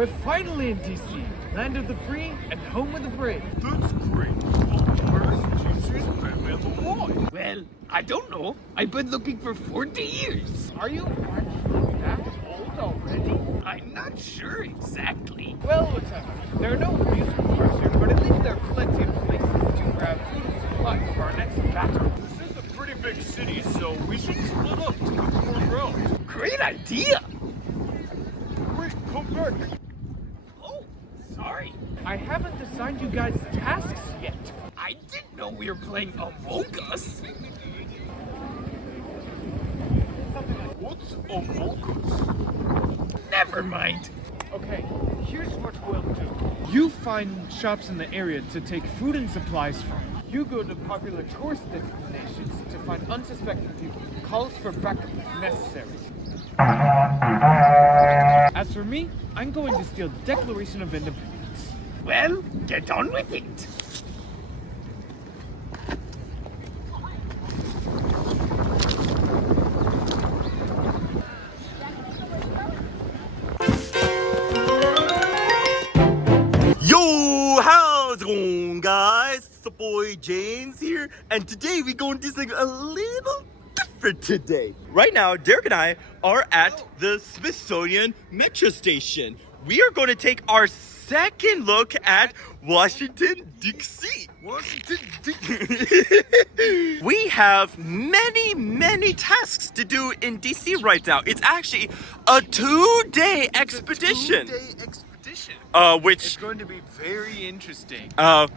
We're finally in DC, land of the free and home of the brave. That's great. Well, where's DC's Batman the Why? Well, I don't know. I've been looking for 40 years. Are you actually that old already? I'm not sure exactly. Well, whatever. There are no amusement parks here, but at least there are plenty of places to grab food and supplies for our next battle. This is a pretty big city, so we should split up to cover more ground. Great idea. Wait, come back. Oh, sorry. I haven't assigned you guys tasks yet. I didn't know we were playing Among Us. What's Among Us? Never mind. Okay, here's what we'll do. You find shops in the area to take food and supplies from. You go to popular tourist destinations to find unsuspecting people. Calls for backup if necessary. As for me, I'm going to steal the Declaration of Independence. Well, get on with it. Yo, how's it going, guys? It's the boy James here, and today we're going to do something a little different today. Right now, Derek and I are at the Smithsonian Metro Station. We are going to take our second look at Washington, D.C. We have many tasks to do in D.C. right now. It's actually a two-day expedition. Which It's going to be very interesting.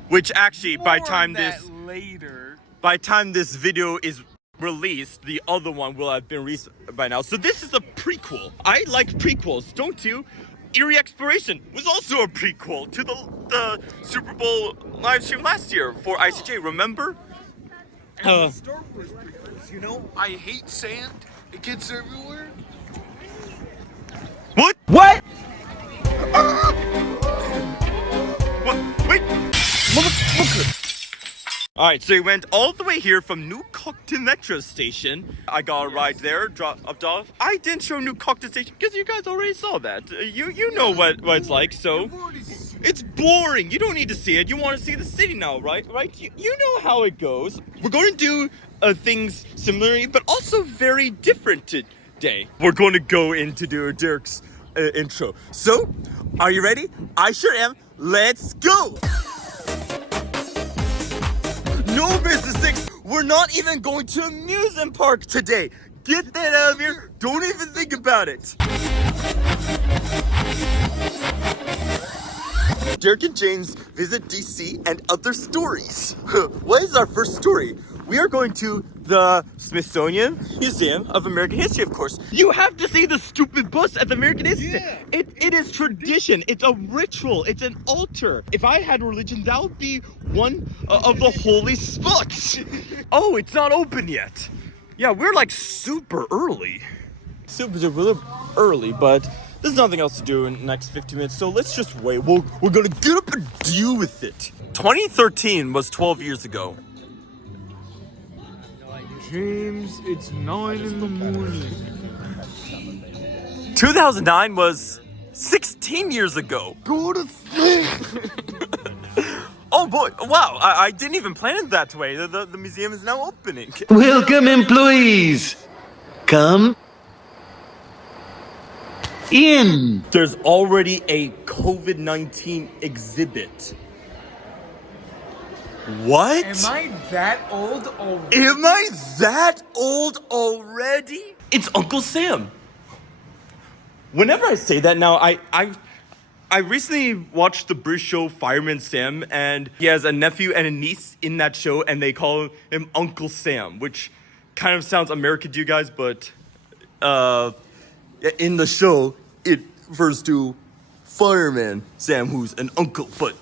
which actually by More time on this that later. by time this video is released, the other one will have been released by now. So this is a prequel. I like prequels, don't you? Erie Exploration was also a prequel to the Super Bowl live stream last year for ICJ, remember? Star Wars prequels, you know, I hate sand. It gets everywhere. What? What? What? Wait! Alright, so we went all the way here from New Cockton Metro Station. I got a ride there, dropped off. I didn't show New Cockton Station because you guys already saw that. You know what it's like, so it's boring. You don't need to see it. You want to see the city now, right? You know how it goes. We're going to do things similarly, but also very different today. We're going to go into Derek's intro. So, are you ready? I sure am. Let's go! No, Mr. Six, we're not even going to amusement park today. Get that out of here. Don't even think about it. Derek and James visit DC and other stories. What is our first story? We are going to the Smithsonian Museum of American History, of course. You have to see the stupid bus at the American History. Yeah. It is tradition. It's a ritual. It's an altar. If I had religion, that would be one of the holy spots. Oh, it's not open yet. Yeah, we're like super early. Super early, but there's nothing else to do in the next 15 minutes, so let's just wait. We're gonna get up and deal with it. 2013 was 12 years ago. James, it's 9 in the morning. 2009 was 16 years ago. Go to sleep. Oh boy, wow, I didn't even plan it that way. The museum is now opening. Welcome, employees. Come in. There's already a COVID-19 exhibit. What? Am I that old already? Am I that old already? It's Uncle Sam. Whenever I say that now, I recently watched the British show Fireman Sam, and he has a nephew and a niece in that show, and they call him Uncle Sam, which kind of sounds American to you guys, but in the show, it refers to Fireman Sam, who's an uncle, but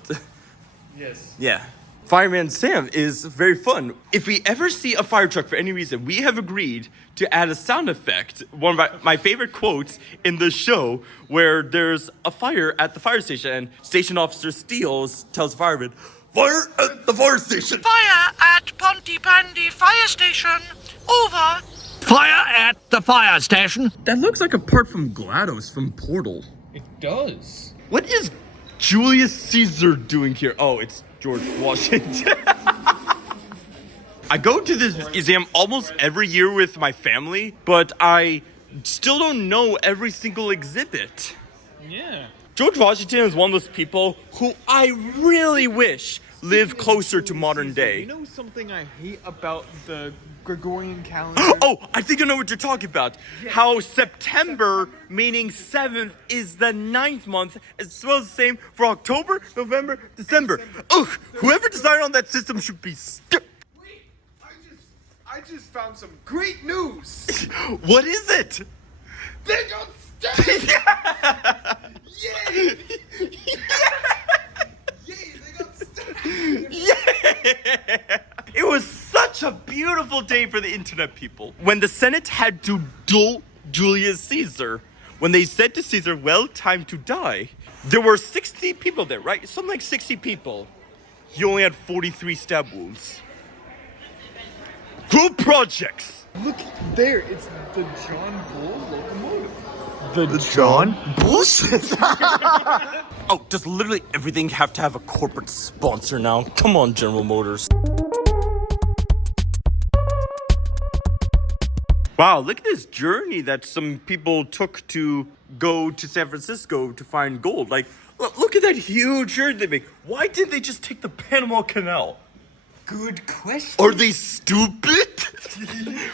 Yes. yeah. Fireman Sam is very fun. If we ever see a fire truck for any reason, we have agreed to add a sound effect. One of my favorite quotes in the show, where there's a fire at the fire station and station officer Steele tells the fireman, "Fire at the fire station!" Fire at Pontypandy Fire Station. Over. Fire at the fire station. That looks like a part from GLaDOS from Portal. It does. What is Julius Caesar doing here? Oh, it's George Washington. I go to this museum almost every year with my family, but I still don't know every single exhibit. Yeah. George Washington is one of those people who I really wish lived closer to modern day. You know something I hate about the Gregorian calendar? Oh, I think I know what you're talking about. How September, meaning 7th, is the 9th month, as well as the same for October, November, December. Ugh, whoever decided on that system should be Wait, I just found some great news. What is it? They got stabbed. Yay! Yay! They got stabbed. Yeah! It was such a beautiful day for the internet people. When the Senate had to duel Julius Caesar, when they said to Caesar, well, time to die, there were 60 people there, right? Something like 60 people. He only had 43 stab wounds. Group projects! Look there, it's the John Bull locomotive. The John Bullshit! Oh, does literally everything have to have a corporate sponsor now? Come on, General Motors. Wow, look at this journey that some people took to go to San Francisco to find gold. Like, look at that huge journey they make. Why didn't they just take the Panama Canal? Good question. Are they stupid?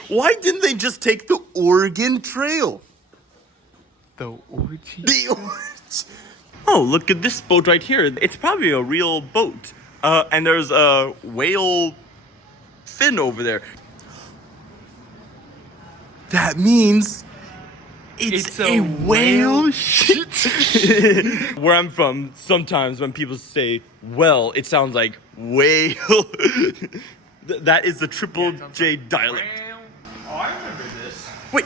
Why didn't they just take the Oregon Trail? The orgy. The Oregon. Oh, look at this boat right here. It's probably a real boat. And there's a whale fin over there. That means it's a whale shit. Where I'm from, sometimes when people say well, it sounds like whale. That is the Triple J dialect. Oh, I remember this. Wait,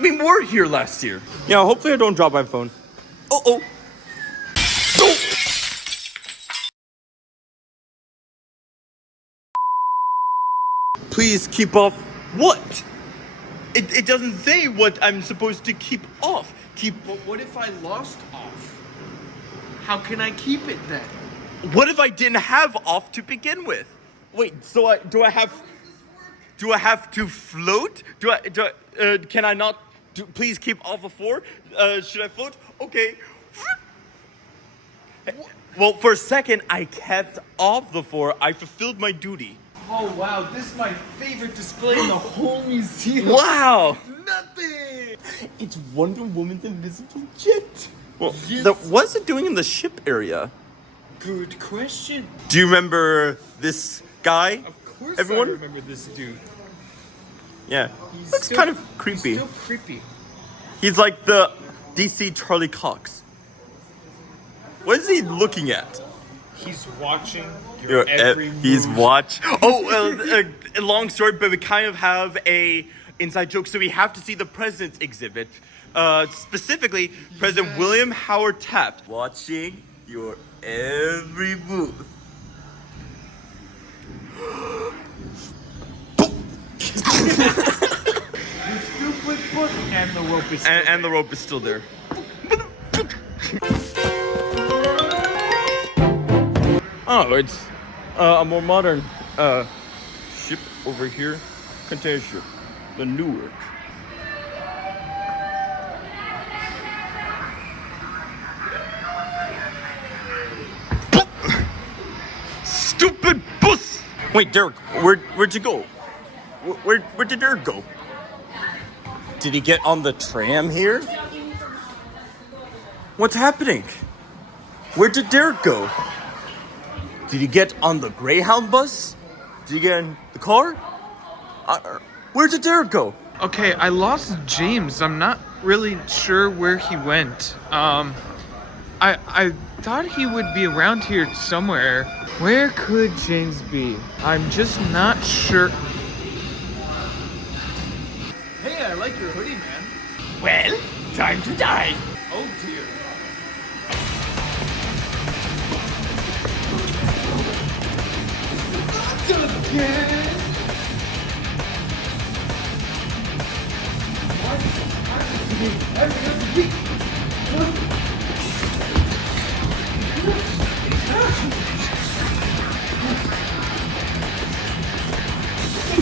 we were here last year. Yeah, hopefully I don't drop my phone. Oh. Please keep off what? It doesn't say what I'm supposed to keep off. But what if I lost off? How can I keep it then? What if I didn't have off to begin with? Wait, so do I have to float? Can I not? Please keep off of 4. Should I float? Okay. Well, for a second, I kept off the 4. I fulfilled my duty. Oh wow, this is my favorite display in the whole museum. Wow! Nothing. It's Wonder Woman's invisible jet. Well, what's it doing in the ship area? Good question. Do you remember this guy? Of course Everyone? I remember this dude. Yeah. He's Looks still- kind of creepy. He's still creepy. He's like the DC Charlie Cox. What is he looking at? He's watching your every move. He's watch. Oh, long story, but we kind of have a inside joke. So we have to see the president's exhibit, specifically President William Howard Taft watching your every move. Stupid pussy. And the rope is And the rope is still there. Oh, it's a more modern ship over here. Container ship. The Newark. Stupid bus! Wait, Derek, where'd you go? Where did Derek go? Did he get on the tram here? What's happening? Where did Derek go? Did he get on the Greyhound bus? Did he get in the car? Where did Derek go? Okay, I lost James. I'm not really sure where he went. I thought he would be around here somewhere. Where could James be? I'm just not sure. Hey, I like your hoodie, man. Well, time to die. Oh dear.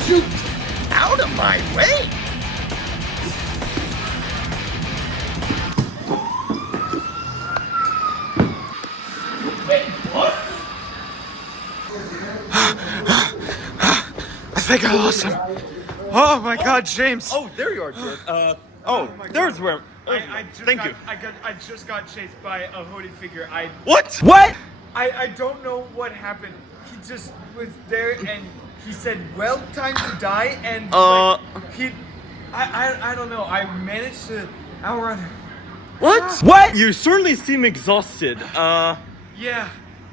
Shoot! Out of my way! I think I lost him. Oh my God, James. Oh, there you are, George. my there's God. where. Thank you. I just got chased by a hooded figure. What? What? I don't know what happened. He just was there and he said, "Well, time to die." And I don't know. I managed to outrun him. What? What? You certainly seem exhausted. Yeah.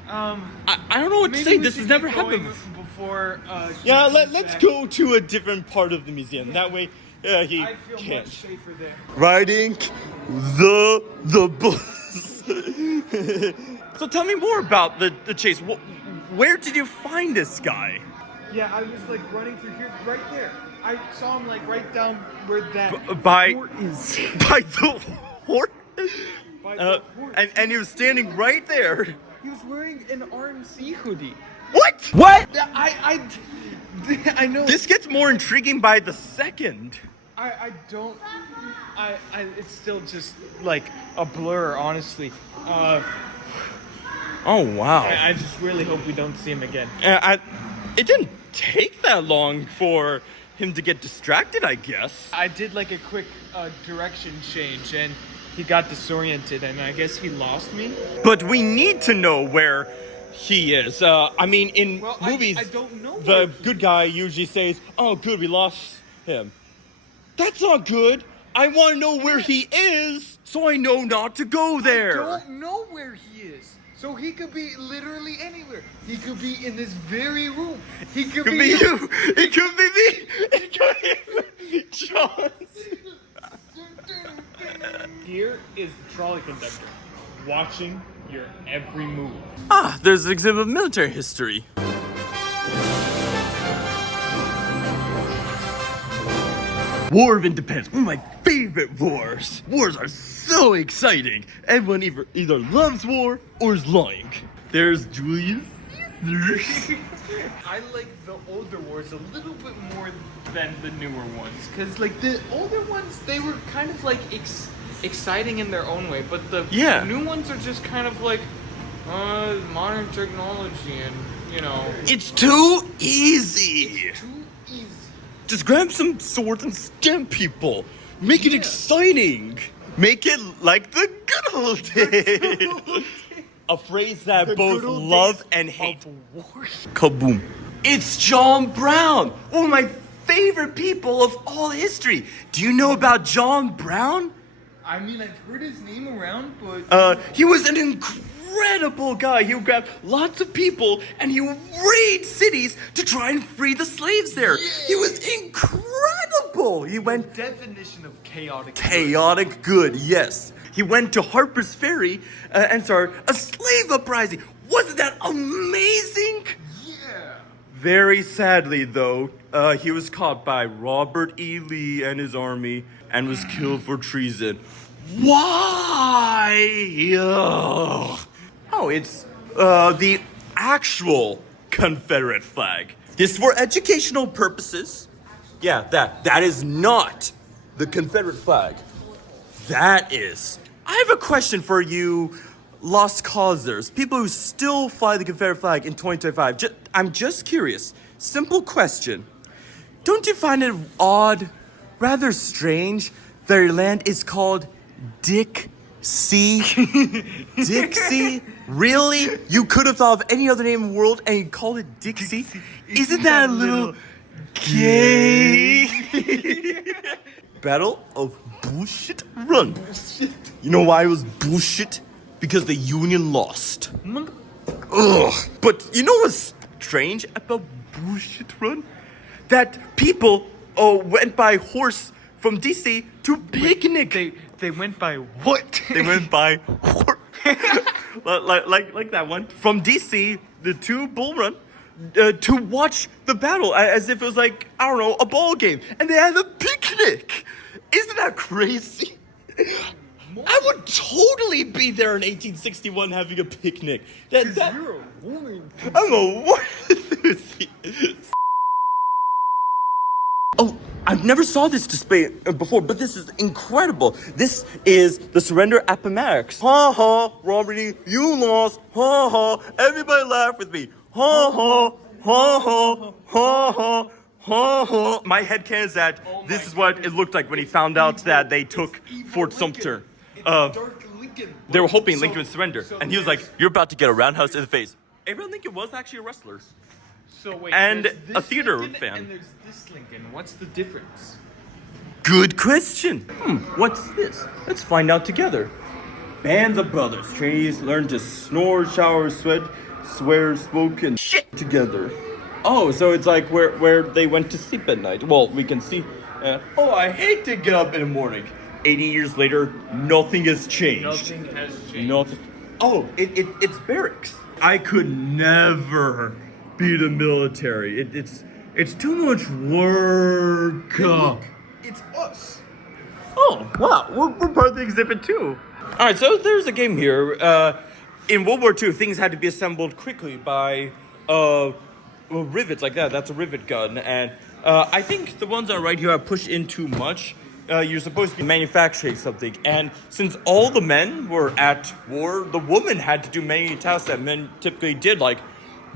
I don't know what to Maybe say. we This should has never get happened. going before. Yeah, he comes let's back. go to a different part of the museum. That way, he I feel can't. much safer there. Riding the bus. So tell me more about the chase. Where did you find this guy? Yeah, I was like running through here, right there. I saw him like right down where that By fort is. by the horse. By the fort. And he was standing right there. He was wearing an RMC hoodie. What? What? I know. This gets more intriguing by the second. I don't. It's still just like a blur, honestly. Oh wow. I just really hope we don't see him again. It didn't take that long for him to get distracted, I guess. I did like a quick direction change, and he got disoriented, and I guess he lost me. But we need to know where he is. I mean, in Well, movies, I don't know the where he good guy usually says, "Oh, good, we lost him." That's not good. I want to know where he is, so I know not to go there. I don't know where he is. So he could be literally anywhere. He could be in this very room. He could It could be you. It could be me. It could be John. Here is the trolley conductor, watching your every move. Ah, there's an exhibit of military history. War of Independence, one of my favorite wars. Wars are so exciting. Everyone either loves war or is lying. There's Julius Caesar. I like the older wars a little bit more than the newer ones, because like the older ones, they were kind of like exciting in their own way, but the Yeah. new ones are just kind of like modern technology, and you know, It's too easy. too easy. Just grab some swords and stamp people. Make it Yeah. exciting. Make it like the good old days. A phrase that both good old love days and hate. War. Kaboom. It's John Brown, one of my favorite people of all history. Do you know about John Brown? I mean, I've heard his name around, but He was an incredible guy. He would grab lots of people and he would raid cities to try and free the slaves there. He was incredible. He went definition of chaotic. chaotic good, yes. He went to Harper's Ferry and started a slave uprising. Wasn't that amazing? Yeah. Very sadly, though, he was caught by Robert E. Lee and his army and was killed for treason. Why? Ugh. Oh, it's the actual Confederate flag. This for educational purposes. Yeah, that is not the Confederate flag. That is. I have a question for you, lost causers, people who still fly the Confederate flag in 2025. I'm just curious. Simple question. Don't you find it odd, rather strange, that your land is called Dixie? Dixie? Really? You could have thought of any other name in the world and you called it Dixie? Isn't that a little gay? Battle of Bullshit Run. You know why it was bullshit? Because the Union lost. Ugh. But you know what's strange about Bullshit Run? That people went by horse from DC to picnic. They went by what? They went by horse. like that one. From DC, the to Bull Run, to watch the battle as if it was like, I don't know, a ball game. And they had a picnic. Isn't that crazy? I would totally be there in 1861 having a picnic. You're a woman. I'm a woman. I've never saw this display before, but this is incredible. This is the surrender Appomattox. Ha ha, Robert, you lost. Ha ha, everybody laugh with me. Ha ha, ha ha, ha ha, ha ha. My headcanon is that this is what it looked like when he found out that they took Fort Sumter. They were hoping Lincoln would surrender, and he was like, "You're about to get a roundhouse in the face." Abraham Lincoln was actually a wrestler. So wait, And there's a this theater Lincoln fan. And there's this Lincoln. What's the difference? Good question. What's this? Let's find out together. Bands of brothers, trainees learn to snore, shower, sweat, swear, smoke, and shit together. Oh, so it's like where they went to sleep at night. Well, we can see. Oh, I hate to get up in the morning. 80 years later, nothing has changed. Nothing has changed. Nothing. Oh, it's barracks. I could never be the military. It's too much work. It's us. Oh, wow. We're part of the exhibit too. All right, so there's a game here. In World War II, things had to be assembled quickly by rivets like that. That's a rivet gun. And I think the ones that are right here are pushed in too much. You're supposed to be manufacturing something. And since all the men were at war, the women had to do many tasks that men typically did, like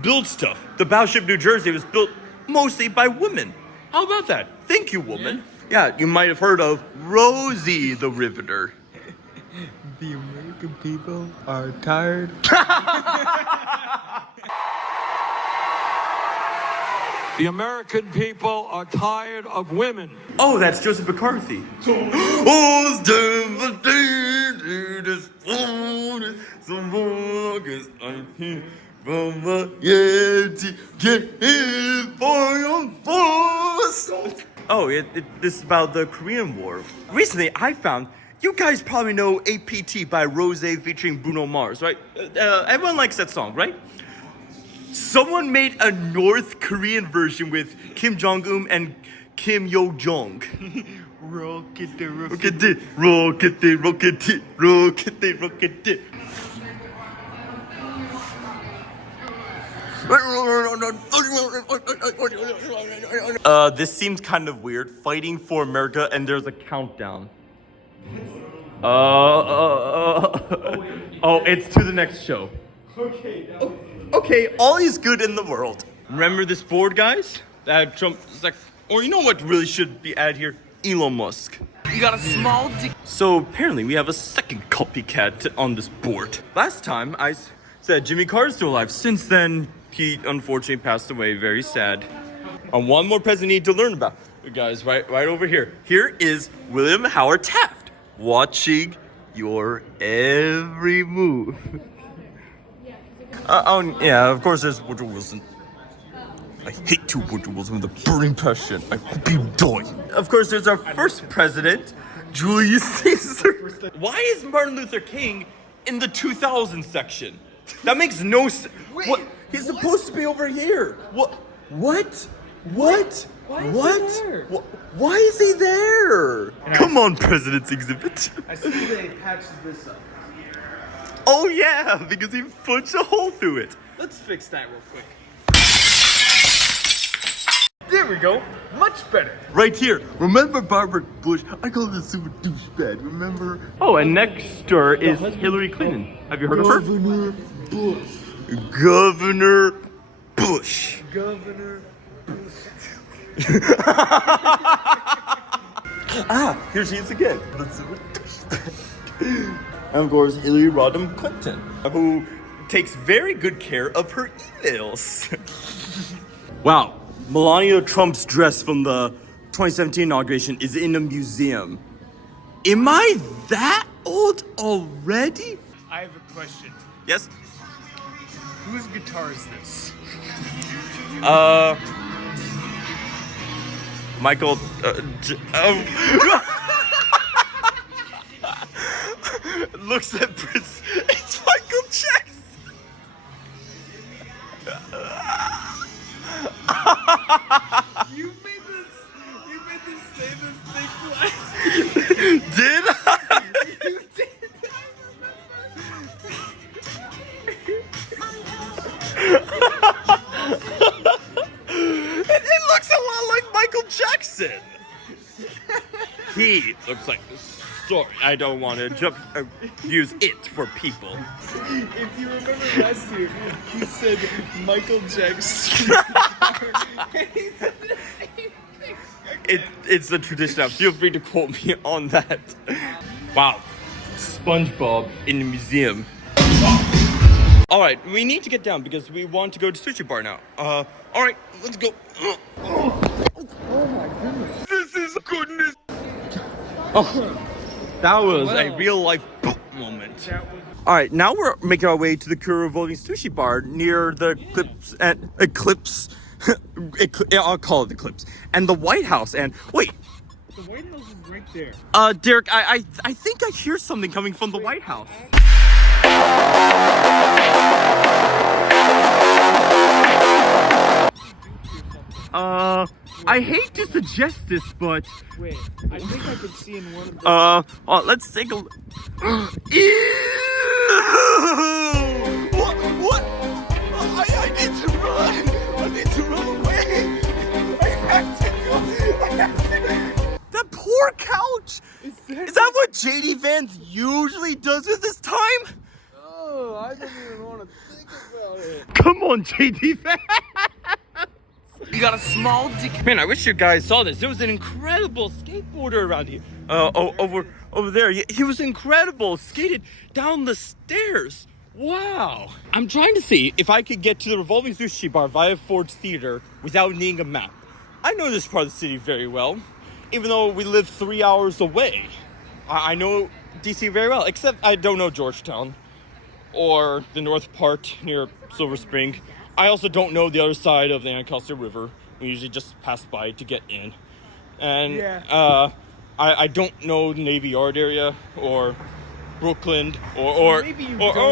build stuff. The battleship New Jersey was built mostly by women. How about that? Thank you, woman. Yeah, you might have heard of Rosie the Riveter. The American people are tired. The American people are tired of women. Oh, that's Joseph McCarthy. Oh, this is about the Korean War. Recently, I found, you guys probably know APT by Rose featuring Bruno Mars, right? Everyone likes that song, right? Someone made a North Korean version with Kim Jong-un and Kim Yo-jong. Rocket, rocket, rocket, rocket, rocket, rocket. This seems kind of weird. Fighting for America, and there's a countdown. Oh, it's to the next show. Okay, all is good in the world. Remember this board, guys? That Trump is like, or you know what really should be added here? Elon Musk. You got a small dick. So apparently we have a second copycat on this board. Last time I said Jimmy Carter's still alive. Since then, he unfortunately passed away. Very sad. And one more president you need to learn about. You guys, right over here. Here is William Howard Taft watching your every move. Yeah, of course there's Woodrow Wilson. I hate you, Woodrow Wilson, with a burning passion. I hope you die. Of course, there's our first president, Julius Caesar. Why is Martin Luther King in the 2000 section? That makes no sense. What? He's supposed to be over here. What? Why is he there? Come on, President's Exhibit. I see they patched this up. Oh yeah, because he punched a hole through it. Let's fix that real quick. There we go. Much better. Right here. Remember Barbara Bush? I call this super douchebag, remember? Oh, and next door is Hillary Clinton. Have you heard of her? Governor Bush. Governor Bush. Governor. Here she is again. The super douchebag. And of course, Hillary Rodham Clinton, who takes very good care of her emails. Wow. Melania Trump's dress from the 2017 inauguration is in a museum. Am I that old already? I have a question. Yes? Whose guitar is this? Michael, looks at Prince. It's Michael Jackson. You made this famous thing twice. Did I? You did. It looks a lot like Michael Jackson. he looks like. Sorry, I don't want to use it for people. If you remember last year, he said Michael Jackson. It's the tradition now. Feel free to quote me on that. Wow. SpongeBob in the museum. Alright, we need to get down because we want to go to sushi bar now. Alright, let's go. This is goodness. Oh, that was a real life moment. Alright, now we're making our way to the Kura Revolving Sushi Bar near the Eclipse. I'll call it Eclipse. And the White House. And wait. The White House is right there. Derek, I think I hear something coming from the White House. I hate to suggest this, but Wait, I think I could see in one of the... let's take a look. Ew! What? I need to run! I need to run away! I have to go! That poor couch! Is that what JD Vance usually does with his time? Oh, I don't even want to think about it. Come on, JD Vance! You got a small dick. Man, I wish you guys saw this. There was an incredible skateboarder around here. Over there. He was incredible. Skated down the stairs. Wow. I'm trying to see if I could get to the Revolving Sushi Bar via Ford's Theater without needing a map. I know this part of the city very well, even though we live 3 hours away. I know DC very well, except I don't know Georgetown or the north part near Silver Spring. I also don't know the other side of the Anacostia River. We usually just pass by to get in. And I don't know the Navy Yard area or Brooklyn or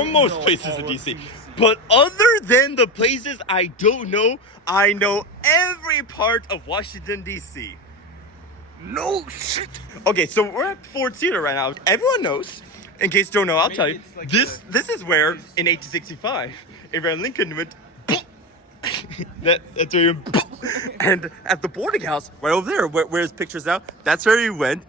most places in DC. But other than the places I don't know, I know every part of Washington, DC. No shit. Okay, so we're at Ford Theater right now. Everyone knows. In case you don't know, I'll tell you. Like this is where in 1865 Abraham Lincoln went. That's where he went. And at the boarding house right over there, where his picture's now, that's where he went.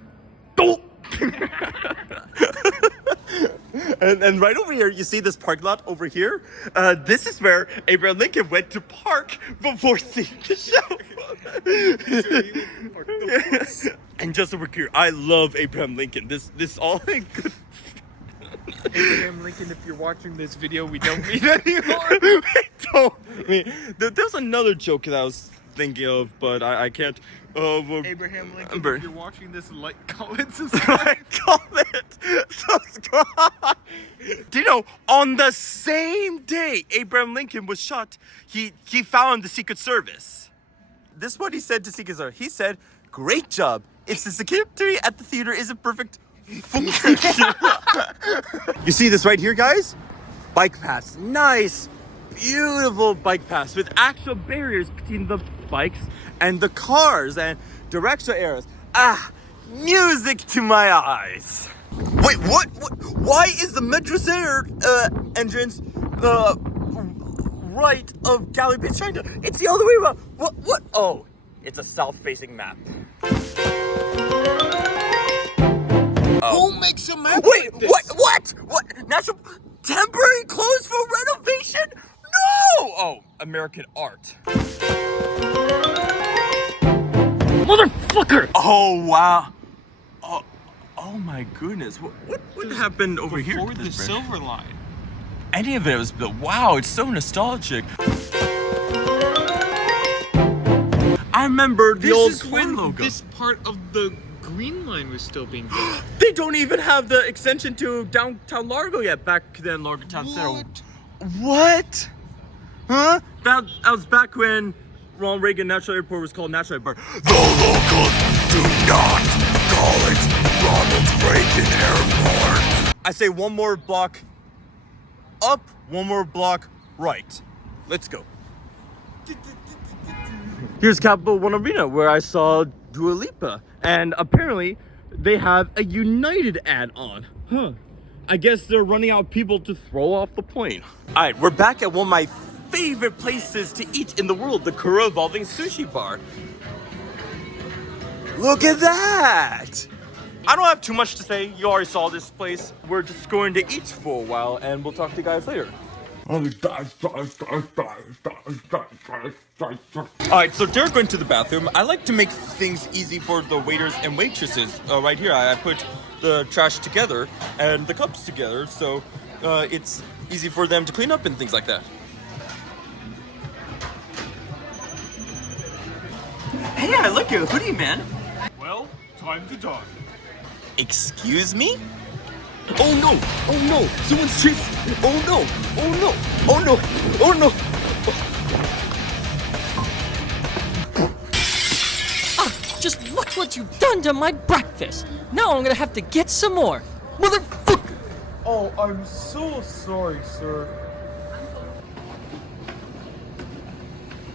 And right over here, you see this parking lot over here? This is where Abraham Lincoln went to park before seeing the show. And just over here, I love Abraham Lincoln. This all in good. Abraham Lincoln, if you're watching this video, we don't meet anymore. There's another joke that I was thinking of, but I can't. Abraham Lincoln, if you're watching this, like, comment, subscribe. Subscribe. Do you know, on the same day Abraham Lincoln was shot, he found the Secret Service. This is what he said to Secret Service. He said, "Great job. If the security at the theater isn't perfect." You see this right here, guys? Bike paths. Nice, beautiful bike paths with actual barriers between the bikes and the cars and directional arrows. Music to my eyes. Wait, what? Why is the Metro Center entrance right of Gallery Beach, China? It's the other way around. What? Oh, it's a south-facing map. Who makes a map? Wait, like this? what? National temporary closed for renovation? No! Oh, American art. Motherfucker! Oh wow. Oh my goodness. What happened over here? Before the Silver Line. Any of it was built. Wow, it's so nostalgic. I remember the old Quinn logo. This part of the Green Line was still being built. They don't even have the extension to downtown Largo yet. Back then, Largo Town Center. What? Huh? That was back when Ronald Reagan National Airport was called National Airport. The locals do not call it Ronald Reagan Airport. I say one more block up, one more block right. Let's go. Here's Capital One Arena, where I saw Dua Lipa. And apparently, they have a United ad on. Huh. I guess they're running out of people to throw off the plane. Alright, we're back at one of my favorite places to eat in the world, the Kura Revolving Sushi Bar. Look at that! I don't have too much to say. You already saw this place. We're just going to eat for a while, and we'll talk to you guys later. Alright, so Derek went to the bathroom. I like to make things easy for the waiters and waitresses. Right here, I put the trash together and the cups together, so it's easy for them to clean up and things like that. Hey, I like your hoodie, man. Well, time to die. Excuse me? Oh no! Oh no! Someone's chasing! Oh no! Oh no! Oh no! Oh no! Just look what you've done to my breakfast. Now I'm gonna have to get some more. Motherfucker! Oh, I'm so sorry, sir.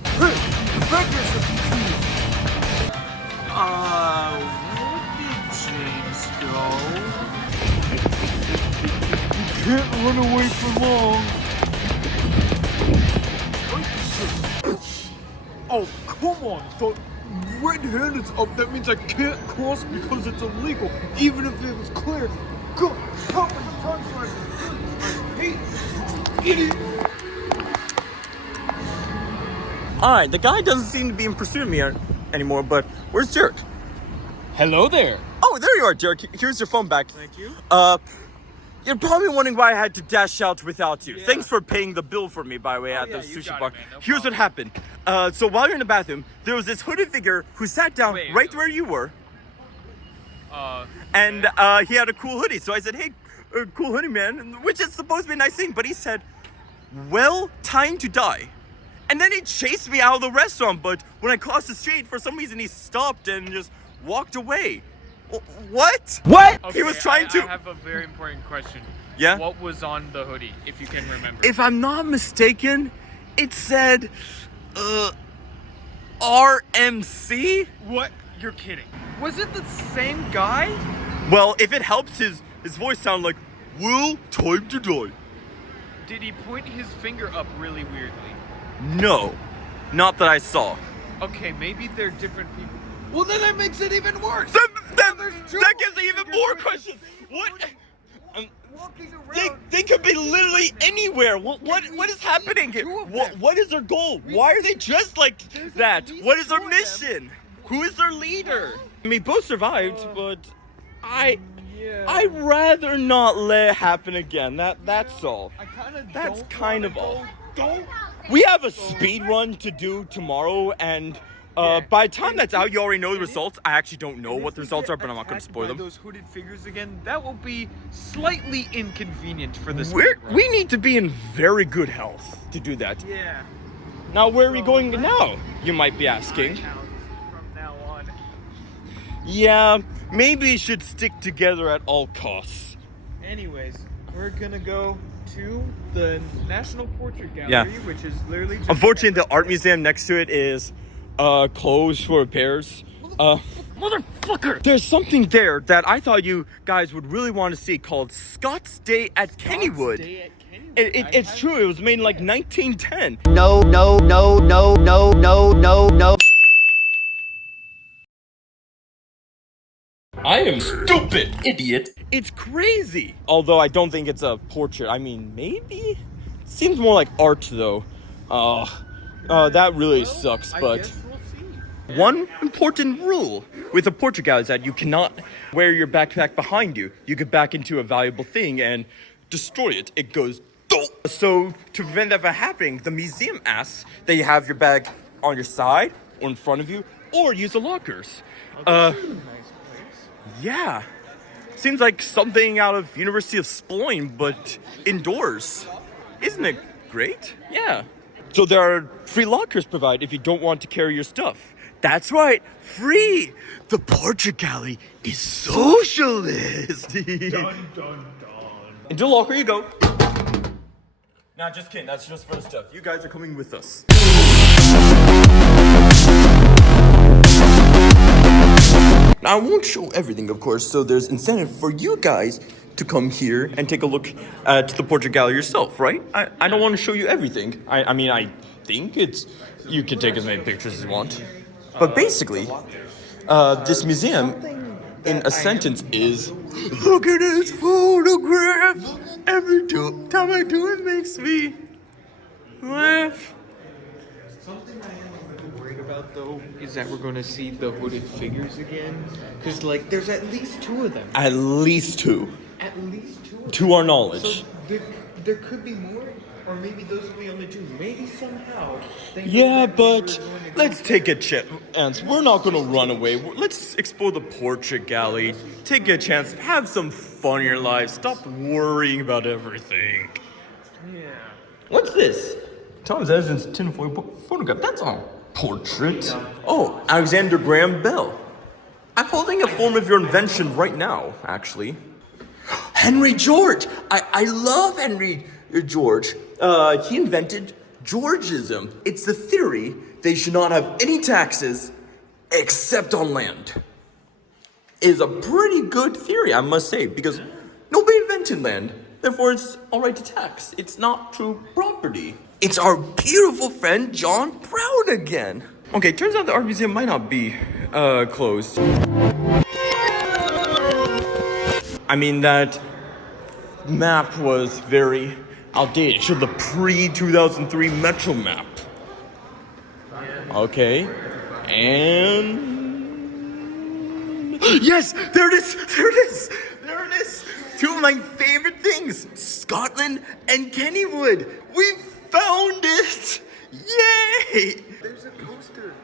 Hey, the breakfast is Where did James go? can't run away for long. Oh, come on. The red hand is up. That means I can't cross because it's illegal. Even if it was clear. God, how many times do I hate idiot? Alright, the guy doesn't seem to be in pursuit of me anymore, but where's Derek? Hello there. Oh, there you are, Derek. Here's your phone back. Thank you. You're probably wondering why I had to dash out without you. Thanks for paying the bill for me, by the way, at the sushi bar. Here's what happened. So while you're in the bathroom, there was this hooded figure who sat down right where you were. And he had a cool hoodie. So I said, hey, cool hoodie, man, which is supposed to be a nice thing. But he said, well, time to die. And then he chased me out of the restaurant. But when I crossed the street, for some reason, he stopped and just walked away. What? What? Okay, He was trying to... I have a very important question. Yeah? What was on the hoodie, if you can remember? If I'm not mistaken, it said, RMC? What? You're kidding. Was it the same guy? Well, if it helps, his voice sounded like, well, time to die. Did he point his finger up really weirdly? No, not that I saw. Okay, maybe they're different people. Well, then that makes it even worse. That gives me even more questions. What? Walking around. They could be literally anywhere. What is happening here? What is their goal? Why are they dressed like that? What is their mission? Who is their leader? I mean, both survived, but I'd rather not let it happen again. That's all. That's kind of all. We have a speed run to do tomorrow, and by the time that's out, you already know the results. I actually don't know what the results are, but I'm not going to spoil them. Those hooded figures again, that will be slightly inconvenient for this. We need to be in very good health to do that. Yeah. Now, where are we going now? You might be asking. From now on. Yeah, maybe we should stick together at all costs. Anyways, we're gonna go to the National Portrait Gallery, which is literally just... Unfortunately, the art museum next to it is closed for repairs. Motherfucker! There's something there that I thought you guys would really want to see called Scott's Day at Kennywood. It's true, it was made in like 1910. No. I am stupid, idiot. It's crazy. Although I don't think it's a portrait. I mean, maybe? It seems more like art, though. That really sucks, but... One important rule with a portrait gallery is that you cannot wear your backpack behind you. You get back into a valuable thing and destroy it. It goes... So, to prevent that from happening, the museum asks that you have your bag on your side, or in front of you, or use the lockers. Yeah. Seems like something out of University of Sployne, but indoors. Isn't it great? Yeah. So there are free lockers provided if you don't want to carry your stuff. That's right, free! The portrait gallery is socialist! Dun, dun, dun. Into the locker you go. Nah, just kidding, that's just for the stuff. You guys are coming with us. Now, I won't show everything, of course, so there's incentive for you guys to come here and take a look at the portrait gallery yourself, right? I don't want to show you everything. I mean, I think you can take as many pictures as you want. But basically, this museum in a sentence is, look at his photograph. Every time I do it makes me laugh. Something I am a little worried about, though, is that we're going to see the hooded figures again. Because, like, there's at least 2 of them. At least 2. At least 2 of them. To our knowledge. So there could be more, or maybe those will be only 2. Maybe somehow. Yeah, but let's take a chance. We're not gonna run away. Let's explore the portrait gallery. Take a chance. Have some fun in your life. Stop worrying about everything. Yeah. What's this? Thomas Edison's tinfoil photograph. That's a portrait. Oh, Alexander Graham Bell. I'm holding a form of your invention right now, actually. Henry George. I love Henry George. He invented Georgism. It's the theory they should not have any taxes except on land. It is a pretty good theory, I must say, because nobody invented land. Therefore, it's all right to tax. It's not true property. It's our beautiful friend John Brown again. Okay, turns out the art museum might not be closed. I mean, that map was very outdated. It showed the pre-2003 Metro map. Okay, and yes, there it is. There it is. There it is. 2 of my favorite things, Scotland and Kennywood. We found it! Yay! There's a coaster.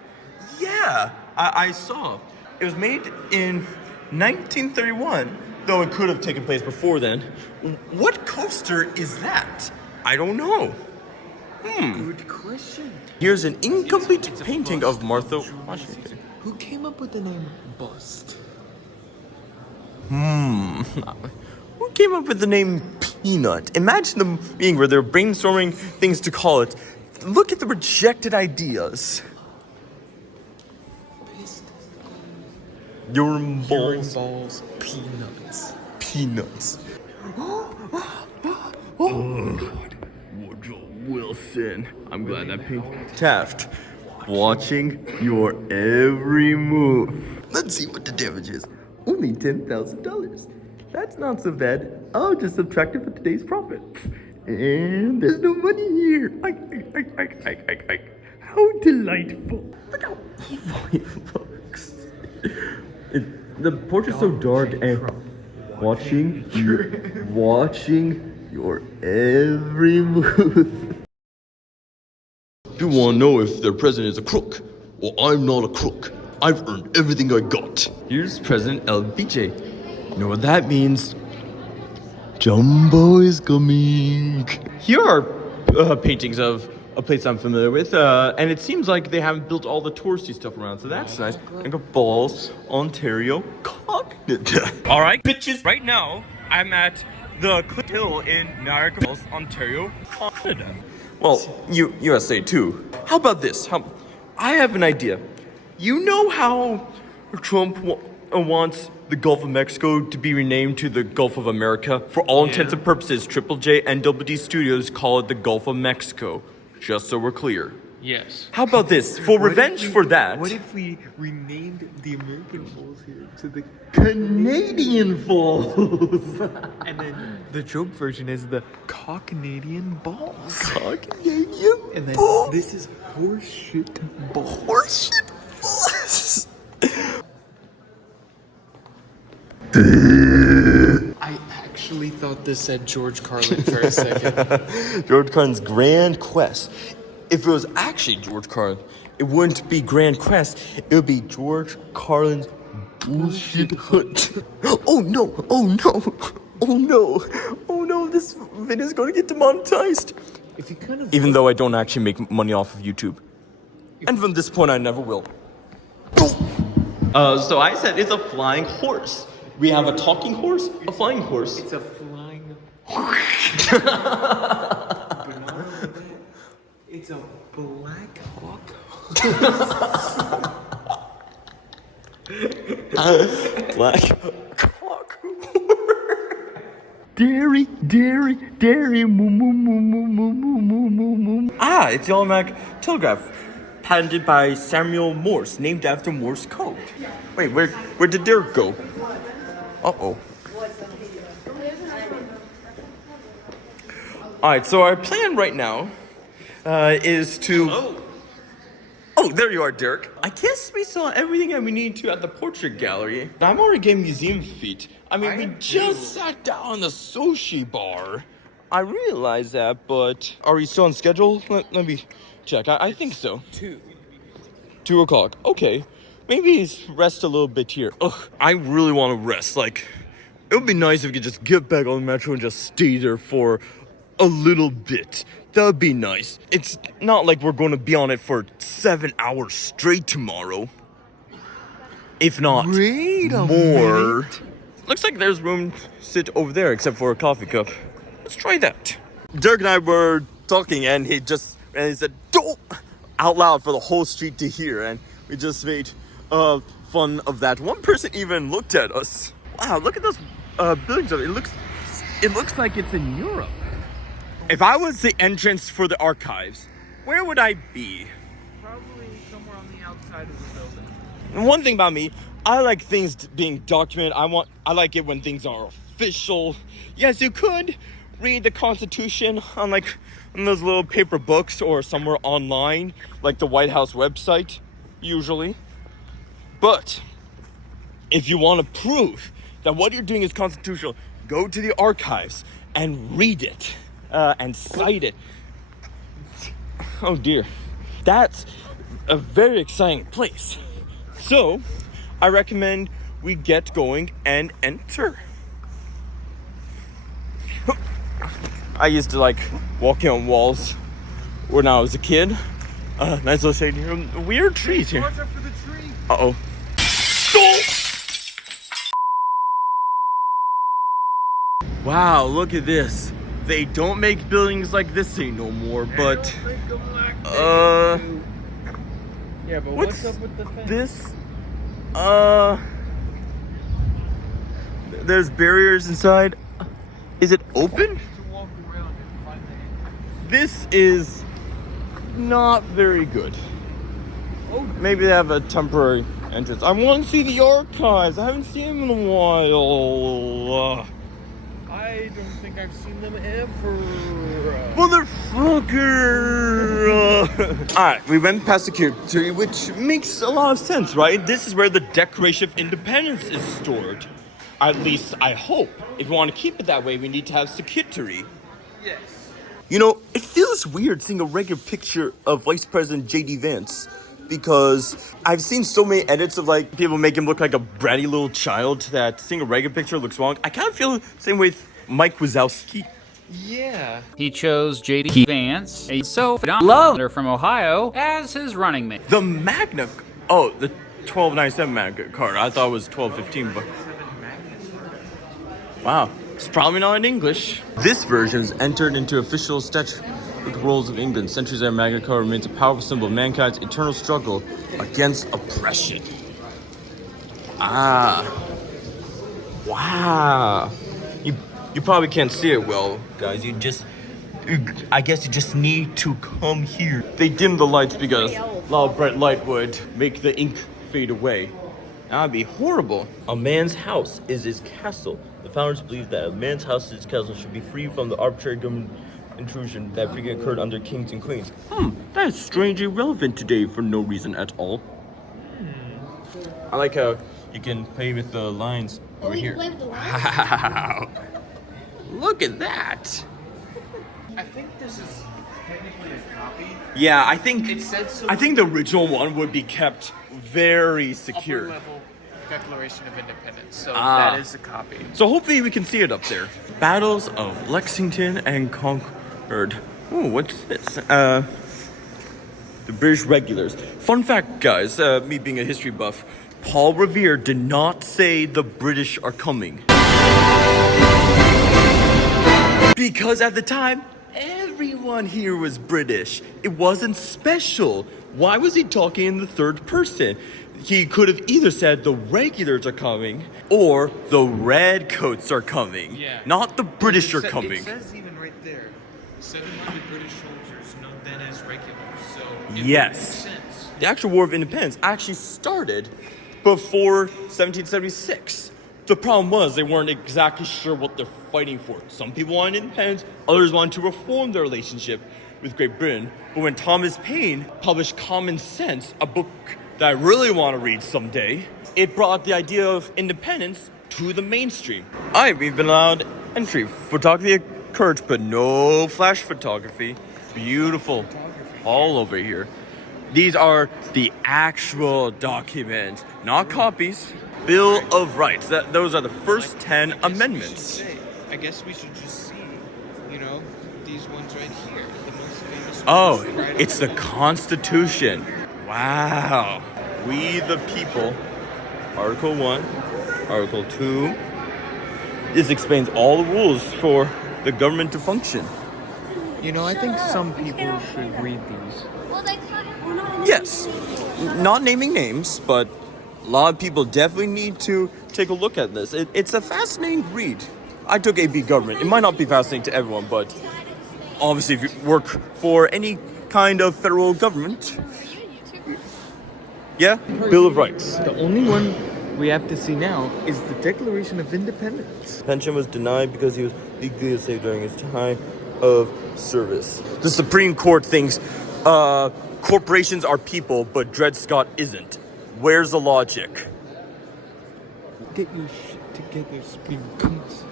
Yeah, I saw. It was made in 1931, though it could have taken place before then. What coaster is that? I don't know. Good question. Here's an incomplete painting of Martha Washington. Who came up with the name Bust? Who came up with the name Peanut? Imagine the meeting where they're brainstorming things to call it. Look at the rejected ideas. Your balls. Balls, peanuts. Peanuts. Oh, God. Woodrow Wilson. I'm glad that pink. Taft. Watching your every move. Let's see what the damage is. Only $10,000. That's not so bad. I'll just subtract it from today's profit. And there's no money here. How delightful. Look how evil he looks. The portrait's so dark and watching your every move. You wanna know if their president is a crook? Well, I'm not a crook. I've earned everything I got. Here's President LBJ. You know what that means? Jumbo is coming. Here are paintings of a place I'm familiar with, and it seems like they haven't built all the touristy stuff around, so that's nice. I got Balls, Ontario, Cognita. All right, bitches. Right now, I'm at the Cliff Hill in Niagara Falls, Ontario, Canada. Well, USA too. How about this? I have an idea. You know how Trump wants the Gulf of Mexico to be renamed to the Gulf of America? For all intents and purposes, Triple J and Double D Studios call it the Gulf of Mexico. Just so we're clear. Yes. How about this? For revenge for that... What if we renamed the American Falls here to the Canadian Falls? And then the joke version is the Canadian Balls. Canadian And then Balls? this is horseshit balls. Horseshit balls. I actually thought this said George Carlin for a second. George Carlin's Grand Quest. If it was actually George Carlin, it wouldn't be Grand Quest. It would be George Carlin's Bullshit Hunt. Oh no! Oh no! Oh no! Oh no! This video is going to get demonetized. If you kind of Even though I don't actually make money off of YouTube, and from this point I never will. So I said it's a flying horse. We have a talking horse, a flying horse. It's a flying. It's a Black Hawk. Black Hawk. Dairy, moo moo moo moo moo moo moo moo moo. Ah, it's the automatic telegraph. patented by Samuel Morse, named after Morse code. Wait, where did Derek go? Uh-oh. Alright, so our plan right now is to... Oh, there you are, Derek. I guess we saw everything that we need to at the portrait gallery. I'm already getting museum feet. I mean, we just sat down on the sushi bar. I realize that, but are we still on schedule? Let me check. I think so. 2 o'clock. Okay. Maybe rest a little bit here. Ugh, I really want to rest. Like, it would be nice if we could just get back on the metro and just stay there for a little bit. That would be nice. It's not like we're going to be on it for 7 hours straight tomorrow. If not more. Looks like there's room to sit over there except for a coffee cup. Let's try that. Dirk and I were talking and he said, "Don't!" out loud for the whole street to hear, and we just made fun of that. One person even looked at us. Wow, look at those buildings. It looks like it's in Europe. If I was the entrance for the archives, where would I be? Probably somewhere on the outside of the building. And one thing about me, I like things being documented. I like it when things are official. Yes, you could read the Constitution on those little paper books or somewhere online, like the White House website, usually. But if you want to prove that what you're doing is constitutional, go to the archives and read it. And cite it. Oh dear. That's a very exciting place. So, I recommend we get going and enter. I used to like walking on walls when I was a kid. Nice little shade here. Weird trees here. Watch out for the tree. Uh-oh. Wow, look at this. They don't make buildings like this no more, but Yeah, but what's up with the fence? this? There's barriers inside. Is it open? To walk around and find the This is not very good. Maybe they have a temporary entrance. I want to see the archives. I haven't seen them in a while. I don't think I've seen them ever. Motherfucker! Alright, we went past security, which makes a lot of sense, right? This is where the Declaration of Independence is stored. At least, I hope. If we want to keep it that way, we need to have security. Yes. You know, it feels weird seeing a regular picture of Vice President J.D. Vance, because I've seen so many edits of like people make him look like a bratty little child that seeing a regular picture looks wrong. I kind of feel the same way with Mike Wazowski. Yeah. He chose J.D. Vance, a so-phenomenal from Ohio, as his running mate. The Magna... Oh, the 1297 Magna card. I thought it was 1215, but... Wow. It's probably not in English. This version is entered into official statute with the rolls of England. Centuries after Magna Carta remains a powerful symbol of mankind's eternal struggle against oppression. Ah. Wow. You probably can't see it well, guys. I guess you just need to come here. They dimmed the lights because a lot of bright light would make the ink fade away. That would be horrible. A man's house is his castle. The founders believed that a man's house is his castle should be free from the arbitrary government intrusion that frequently occurred under kings and queens. That is strangely relevant today for no reason at all. I like how you can play with the lines over here. Wow. Look at that. I think this is technically a copy. Yeah, I think It said so. I think the original one would be kept very secure. Upper level Declaration of Independence. So Ah. that is a copy. So hopefully we can see it up there. Battles of Lexington and Concord. Oh, what's this? The British regulars. Fun fact, guys, me being a history buff, Paul Revere did not say the British are coming. Because at the time, everyone here was British. It wasn't special. Why was he talking in the third person? He could have either said the regulars are coming or the redcoats are coming. Yeah. Not the British are coming. It says even right there, 700 British soldiers known then as regulars. So it Yes. would make sense. the actual War of Independence actually started before 1776. The problem was they weren't exactly sure what they're fighting for. Some people wanted independence, others wanted to reform their relationship with Great Britain. But when Thomas Paine published Common Sense, a book that I really want to read someday, it brought the idea of independence to the mainstream. We've been allowed entry. Photography encouraged, but no flash photography. Beautiful. All over here. These are the actual documents, not copies. Bill of Rights. Those are the first 10 amendments. I guess we should just see, these ones right here. The most famous Oh, ones right it's the Constitution. Wow. We the people. Article 1, Article 2. This explains all the rules for the government to function. I think some people should read these. Yes. Not naming names, but a lot of people definitely need to take a look at this. It's a fascinating read. I took AB Government. It might not be fascinating to everyone, but obviously if you work for any kind of federal government. Yeah, Bill of Rights. The only one we have to see now is the Declaration of Independence. Pension was denied because he was legally disabled during his time of service. The Supreme Court thinks corporations are people, but Dred Scott isn't. Where's the logic? Get your shit together, Supreme Court.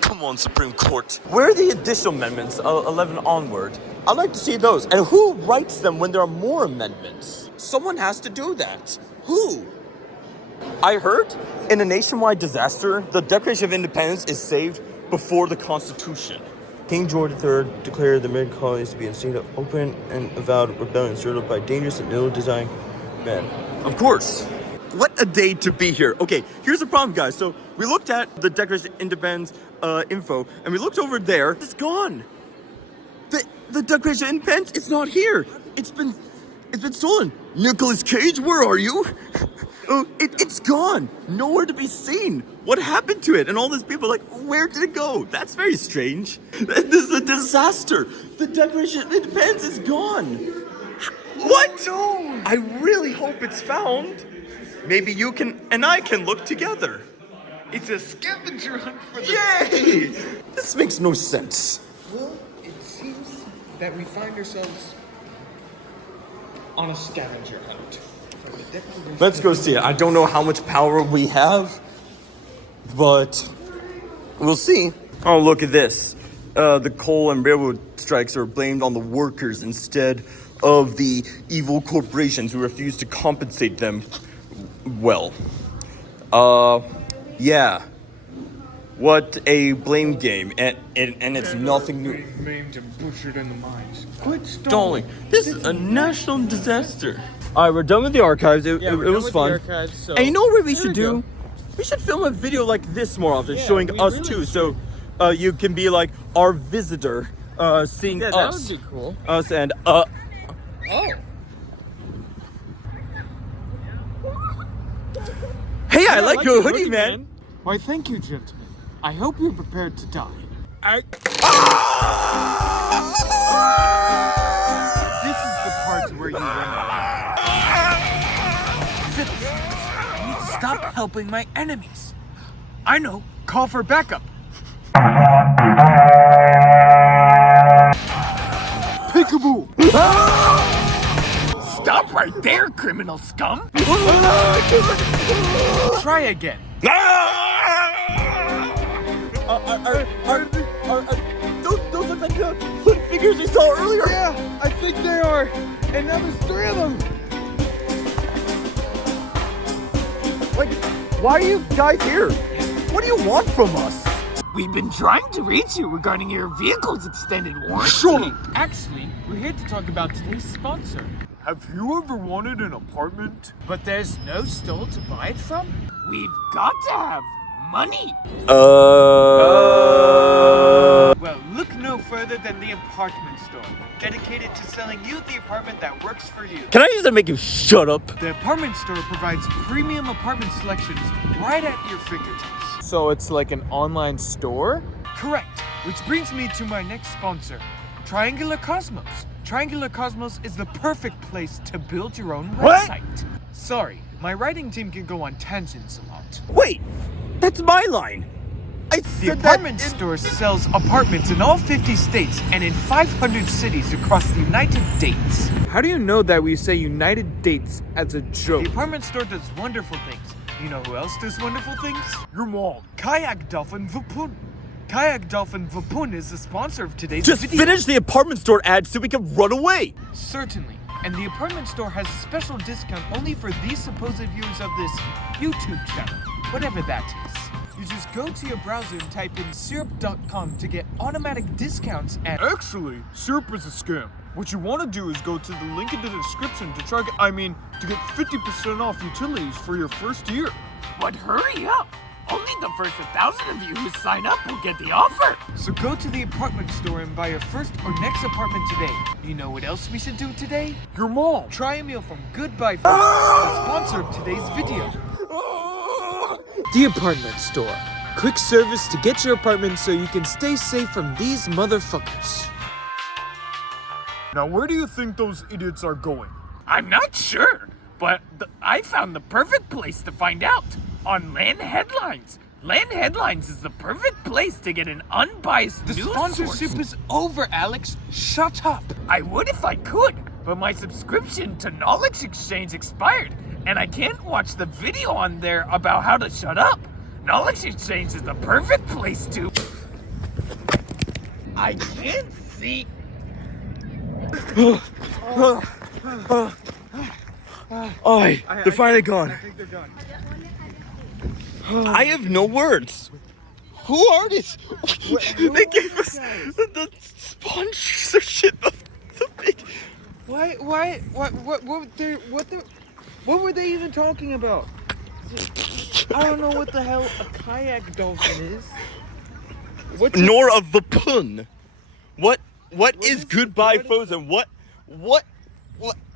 Come on, Supreme Court. Where are the additional amendments, 11 onward? I'd like to see those. And who writes them when there are more amendments? Someone has to do that. Who? I heard in a nationwide disaster, the Declaration of Independence is saved before the Constitution. King George III declared the American colonies to be in a state of open and avowed rebellion stirred up by dangerous and ill-designed men. Of course. What a day to be here. Okay, here's the problem, guys. So we looked at the Declaration of Independence info, and we looked over there. It's gone. The Declaration of Independence, it's not here. It's been stolen. Nicolas Cage, where are you? It's gone. Nowhere to be seen. What happened to it? And all these people are like, where did it go? That's very strange. This is a disaster. The Declaration of Independence is gone. What? No. I really hope it's found. Maybe you can and I can look together. It's a scavenger hunt for the... Yay! This makes no sense. Well, it seems that we find ourselves on a scavenger hunt. Let's go see it. I don't know how much power we have, but we'll see. Oh, look at this. The coal and railroad strikes are blamed on the workers instead of the evil corporations who refuse to compensate them well. Yeah. What a blame game, and it's nothing new. Maimed and butchered in the mines. Quit Stalling. This is a national disaster. All right, we're done with the archives. It was fun. And you know what we should do? We should film a video like this more often, showing us really too. So you can be like our visitor, seeing us. That would be cool. Us and Oh. Hey, I like your hoodie, man. Why, thank you, gentlemen. I hope you're prepared to die. This is the part where you run. Fiddlesticks. I need to stop helping my enemies. I know. Call for backup. Peekaboo. Stop right there, criminal scum. Try again. Those look like the hood figures we saw earlier. Yeah, I think they are. And now there's 3 of them. Like, why are you guys here? What do you want from us? We've been trying to reach you regarding your vehicle's extended warranty. Sure. Actually, we're here to talk about today's sponsor. Have you ever wanted an apartment? But there's no store to buy it from? We've got to have money. Well, look no further than the apartment store, dedicated to selling you the apartment that works for you. Can I use that make you shut up? The apartment store provides premium apartment selections right at your fingertips. So it's like an online store? Correct. Which brings me to my next sponsor, Triangular Cosmos. Triangular Cosmos is the perfect place to build your own website. Sorry, my writing team can go on tangents a lot. Wait, that's my line. I The said apartment store sells apartments in all 50 states and in 500 cities across the United States. How do you know that we say United States as a joke? The apartment store does wonderful things. You know who else does wonderful things? Your mom. Kayak Dolphin Vapun. Kayak Dolphin Vapun is the sponsor of today's Just video. finish the apartment store ad so we can run away. Certainly. And the apartment store has a special discount only for these supposed viewers of this YouTube channel, whatever that is. You just go to your browser and type in syrup.com to get automatic discounts at... Actually, syrup is a scam. What you want to do is go to the link in the description to get 50% off utilities for your first year. But hurry up! Only the first 1,000 of you who sign up will get the offer! So go to the apartment store and buy your first or next apartment today. You know what else we should do today? Your mom. Try a meal from Goodbye Food, the sponsor of today's video. The apartment store. Quick service to get your apartment so you can stay safe from these motherfuckers. Now where do you think those idiots are going? I'm not sure, but I found the perfect place to find out. On Land Headlines. Land Headlines is the perfect place to get an unbiased The news sponsorship source. is over, Alex. Shut up. I would if I could, but my subscription to Knowledge Exchange expired, and I can't watch the video on there about how to shut up. Knowledge Exchange is the perfect place to... I can't see... Oi, they're finally gone. I think they're done. I have no words. Who are these? They gave us the sponsorship of the big... What were they even talking about? I don't know what the hell a kayak dolphin is. What's Nor a vapun. What is Goodbye Frozen? What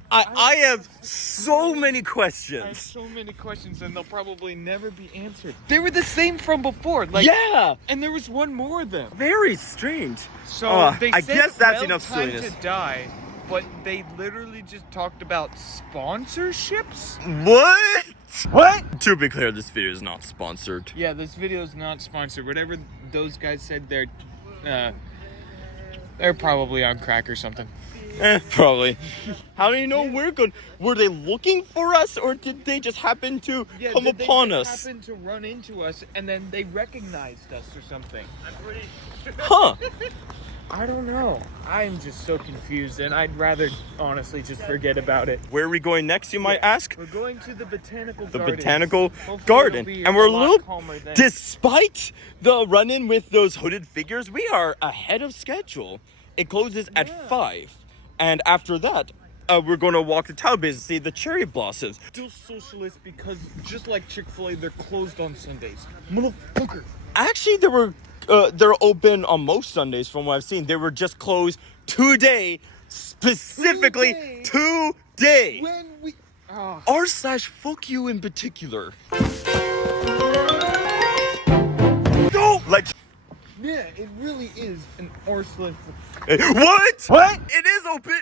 I have so many I have questions. so many questions and they'll probably never be answered. They were the same from before, Yeah, and there was one more of them. very strange. So they I said, guess that's well, enough time silliness. to die, but they literally just talked about sponsorships. What? To be clear, this video is not sponsored. Yeah, this video is not sponsored. Whatever those guys said, they're probably on crack or something. Probably. How do you know we're good? Were they looking for us, or did they just happen to come did upon they us? just happen to run into us, and then they recognized us or something. Huh? I don't know. I'm just so confused, and I'd rather honestly just forget about it. Where are we going next, you might ask? We're going to the botanical The garden. botanical garden, and we're a little, calmer then. despite the run-in with those hooded figures, we are ahead of schedule. It closes at 5, and after that, we're going to walk to Town Base and see the cherry blossoms. Still socialist because just like Chick-fil-A, they're closed on Sundays. Motherfucker. Actually, they're open on most Sundays from what I've seen. They were just closed today, specifically today. When we... r/fuck you in particular. No! Like... Yeah, it really is an arseless. What? It is open.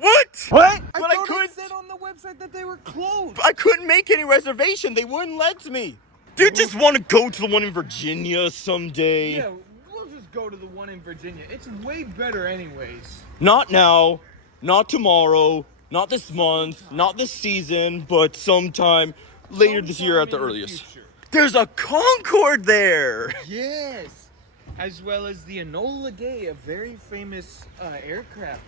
What? I But thought I couldn't. it said on the website that they were closed. I couldn't make any reservation. They wouldn't let me. Do you just want to go to the one in Virginia someday? Yeah, we'll just go to the one in Virginia. It's way better anyways. Not now, not tomorrow, not this month, not this season, but sometime later this year at the Sometime in earliest. future. There's a Concorde there. Yes. As well as the Enola Gay, a very famous aircraft.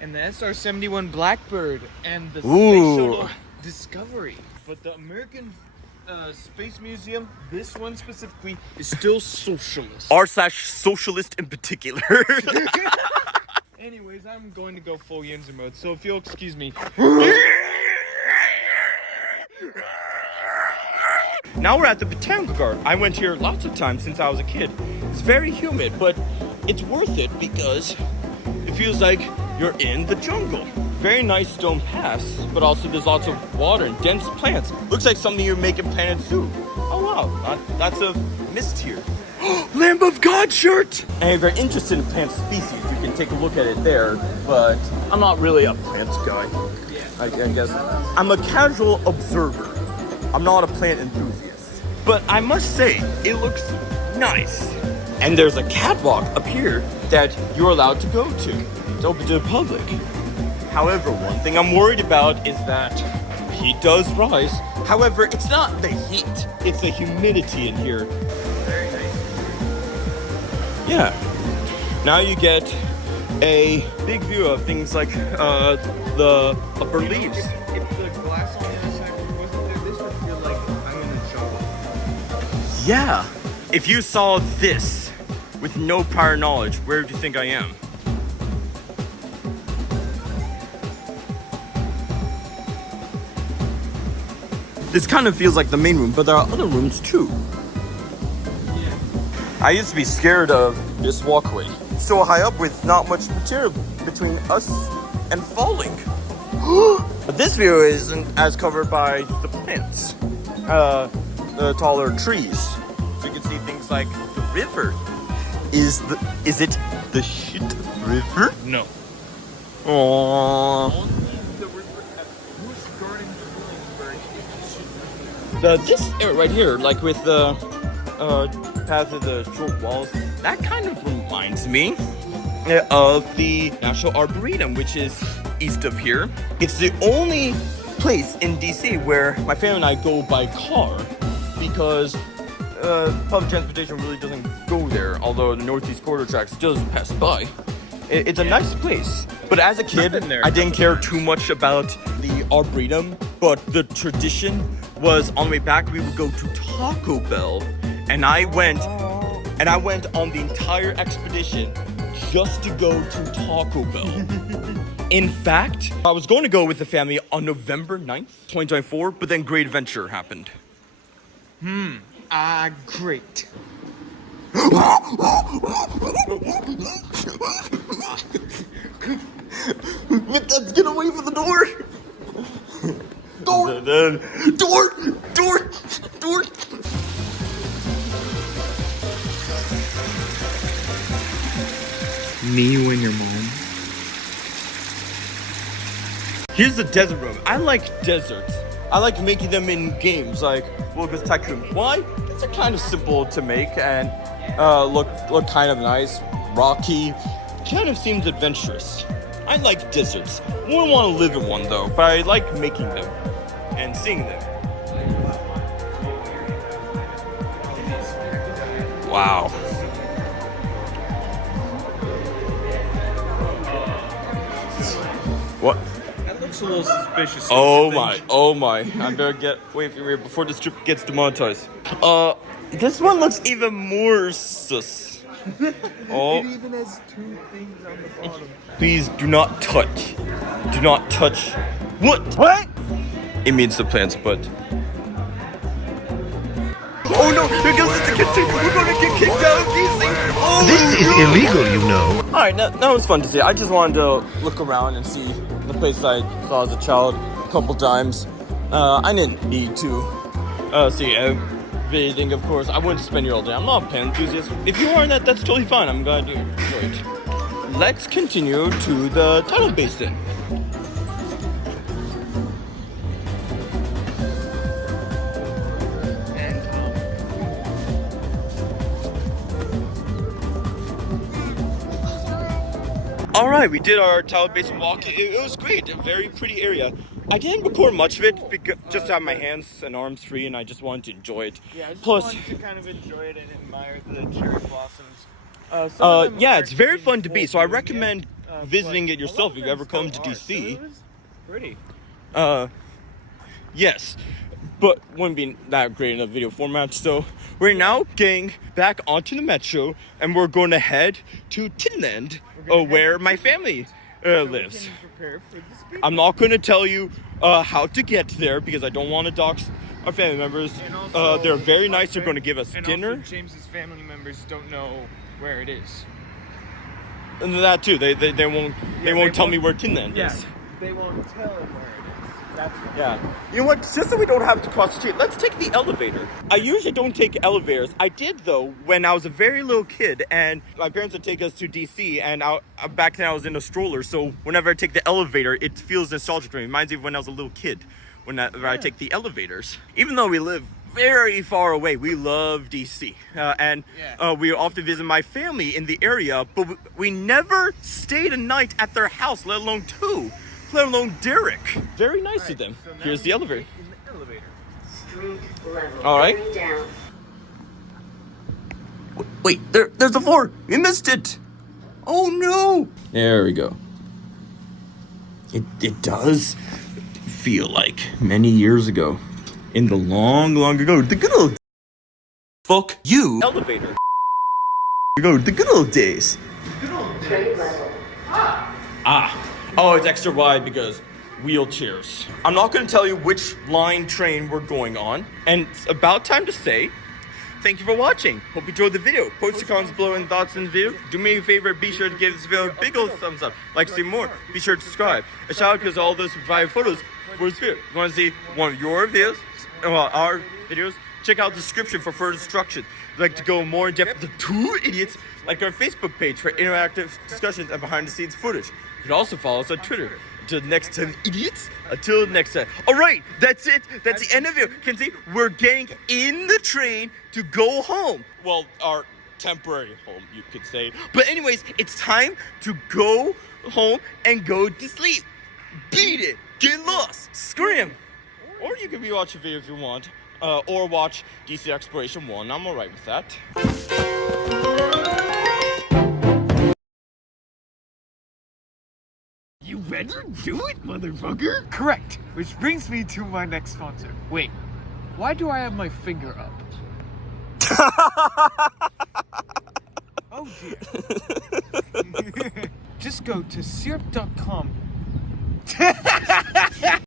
And the SR-71 Blackbird and the Space Ooh. Shuttle Discovery. But the American Space Museum, this one specifically, is still socialist. r/socialist in particular. Anyways, I'm going to go full Yinzer mode, so if you'll excuse me. Now we're at the Botanical Garden. I went here lots of times since I was a kid. It's very humid, but it's worth it because it feels like you're in the jungle. Very nice stone paths, but also there's lots of water and dense plants. Looks like something you make in Planet Zoo. Oh wow, that's a mist here. Lamb of God shirt! And if you're interested in plant species, you can take a look at it there, but I'm not really a plant guy. I guess I'm a casual observer. I'm not a plant enthusiast. But I must say, it looks nice. And there's a catwalk up here that you're allowed to go to. It's open to the public. However, one thing I'm worried about is that heat does rise. However, it's not the heat, it's the humidity in here. Very nice. Yeah. Now you get a big view of things like the upper leaves. If the glass on the other side wasn't there, this would feel like I'm in the jungle. Yeah. If you saw this with no prior knowledge, where do you think I am? This kind of feels like the main room, but there are other rooms too. I used to be scared of this walkway. So high up with not much material between us and falling. But this view isn't as covered by the plants, the taller trees. So you can see things like the river. Is it the shit river? No. Aww. This area right here, like with the path of the short walls, that kind of reminds me of the National Arboretum, which is east of here. It's the only place in DC where my family and I go by car because public transportation really doesn't go there, although the Northeast Corridor tracks does pass by. It's a nice place. But as a kid, I didn't care too much about the Arboretum, but the tradition was on the way back we would go to Taco Bell, and I went on the entire expedition just to go to Taco Bell. In fact, I was going to go with the family on November 9th, 2024, but then Great Adventure happened. Great. Let's get away from the door! Door! Door! Me, you, and your mom. Here's the desert room. I like deserts. I like making them in games like Wilbur's Tycoon. Why? They're kind of simple to make and look kind of nice, rocky. Kind of seems adventurous. I like deserts. Wouldn't want to live in one though, but I like making them and seeing them. Wow. What? That looks a little suspicious. Oh my. I better get away from here before this trip gets demonetized. This one looks even more sus. Oh. It even has two things on the bottom. Please do not touch. Do not touch. What? It means the plants, but. Oh no! Here goes the kitchen! We're gonna get kicked out of DC! Oh, This is illegal, you know. Alright, that was fun to see. I just wanted to look around and see the place I saw as a child a couple times. I didn't need to see everything, of course. I wouldn't spend your all day. I'm not a pen enthusiast. If you are, that's totally fine. I'm glad you enjoyed it. Let's continue to the tidal basin. All right, we did our tidal basin walk. It was great, a very pretty area. I didn't record much of it because just to have my hands and arms free, and I just wanted to enjoy it. Yeah, I just Plus, wanted to kind of enjoy it and admire the cherry blossoms. yeah, it's very fun to be. So I recommend visiting it yourself if you ever come to DC. Pretty. Yes, but wouldn't be that great in a video format. So we're now getting back onto the metro, and we're going to head to Tinland, where my family lives. I'm not going to tell you how to get there because I don't want to dox our family members. They're very nice. They're going to give us dinner. Also, James's family members don't know where it is. And that too. They won't tell me where Tinland is. They won't tell him where it is. Yeah. You know what? Just so we don't have to cross the street, let's take the elevator. I usually don't take elevators. I did, though, when I was a very little kid, and my parents would take us to DC, and back then I was in a stroller, so whenever I take the elevator, it feels nostalgic to me. It reminds me of when I was a little kid, whenever I take the elevators. Even though we live very far away, we love DC, and we often visit my family in the area, but we never stayed a night at their house, let alone two. Let alone Derek. Very nice of them. So now Here's the we elevator. take in the elevator. Street level. All right. Going down. Wait, there's the floor. We missed it. Oh no. There we go. It does feel like many years ago, in the long ago, the good old. Fuck you. Elevator. Go the good old days. Street level. Oh, it's extra wide because wheelchairs. I'm not going to tell you which line train we're going on, and it's about time to say thank you for watching. Hope you enjoyed the video. Post your comments below and thoughts in the video. Do me a favor, be sure to give this video a big old thumbs up. Like to see more, be sure to subscribe. A shout out because all those provided photos for this video. If you want to see one of your videos, well, our videos, check out the description for further instructions. If you'd like to go more in depth with the two idiots, like our Facebook page for interactive discussions and behind the scenes footage. You can also follow us on Twitter. Until next time, idiots. Until next time. All right, that's it. That's the end of it. Can see we're getting in the train to go home. Well, our temporary home, you could say. But anyways, it's time to go home and go to sleep. Beat it. Get lost. Scream. Or you can rewatch the video if you want. Or watch DC Exploration 1. I'm alright with that. You better do it, motherfucker! Correct! Which brings me to my next sponsor. Wait, why do I have my finger up? Oh dear. Just go to syrup.com.